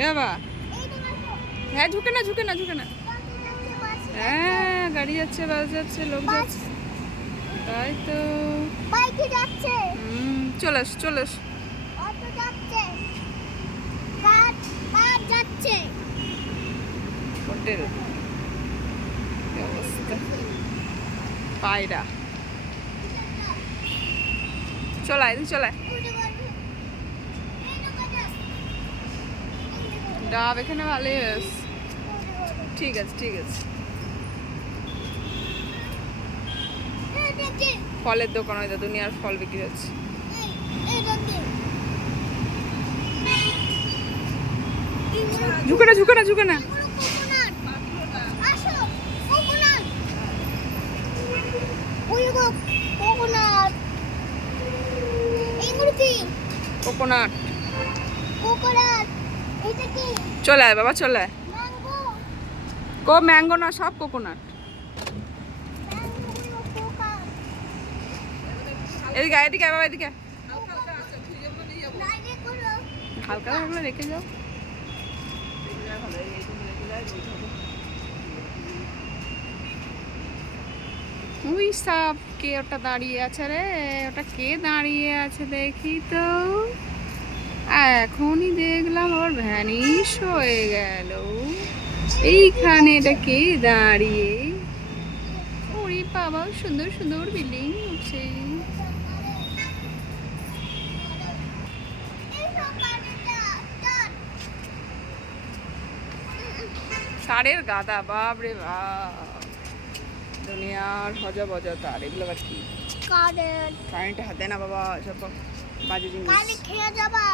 এ বাবা, হ্যাঁ ঝুঁকে না ঝুঁকে না ঝুঁকে না। হ্যাঁ গাড়ি যাচ্ছে, বাস যাচ্ছে, লোক যাচ্ছে। তাই তো বাইকে যাচ্ছে, চলে আস চলে আস। অটো যাচ্ছে, কার যাচ্ছে, হোটেল কি অবস্থা। পায়রা চলায় তুই চলায়। ডাব এখানে ভালোই আছে। ঠিক আছে ঠিক আছে। ফলের দোকান, হয়তো দুনিয়ার ফল বিক্রি হচ্ছে। ঝুঁকে না ঝুঁকে না ঝুঁকে না। কোকোনাট চলে আয় বাবা চলে আয়। কো ম্যাঙ্গো না, সব কোকোনাট। এদিকে এদিকে বাবা এদিকে। হালকা হালকা রেখে যাও। ওই সাপ কে ওটা দাঁড়িয়ে আছে রে? ওটা কে দাঁড়িয়ে আছে দেখি তো। এখনই দেখলাম আবার ভ্যানিশ হয়ে গেল। এইখানে এটা কে দাঁড়িয়ে? ওরে বাবা, সুন্দর সুন্দর বিল্ডিং উঠছে। তারের গাদা, বাপ রে বাপ, দুনিয়ার হজা বজা তার। এগুলো আবার কি? কারেন্টে হাত দেয় না বাবা, সব বাজে জিনিস। কারেন্ট খেয়ে যাবা।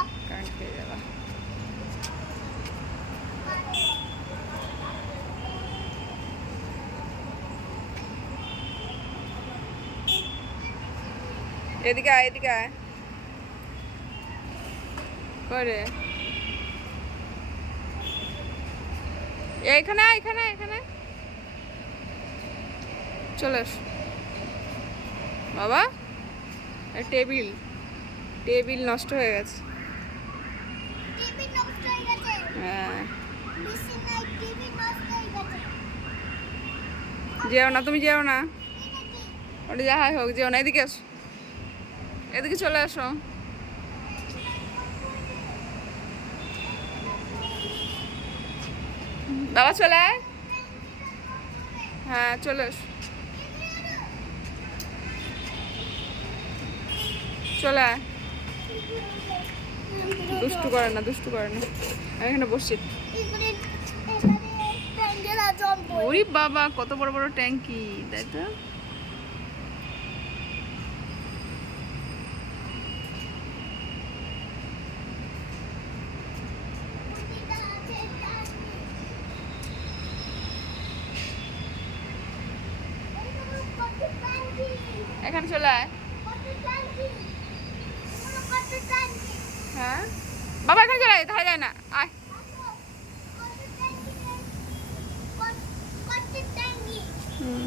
এদিকে আয় এদিকে আয় করে। এখানে এখানে এখানে চলে আস বাবা। টেবিল টেবিল নষ্ট হয়ে গেছে। হ্যাঁ যেও না, তুমি যেও না, ওটা যাহাই হোক যেও না। এদিকে আসো, এদিকে চলে আসো। বাবা চলে আয়। হ্যাঁ চলে আস, চলে আয়। দুষ্টু করে না, দুষ্টু করে না। আমি এখানে বসছি। ওরে বাবা, কত বড় বড় ট্যাঙ্কি, তাই তো। এখানে চলে আয়। হ্যাঁ বাবা এখানে চলে আয়, দেখা যায় না, আয়। হুম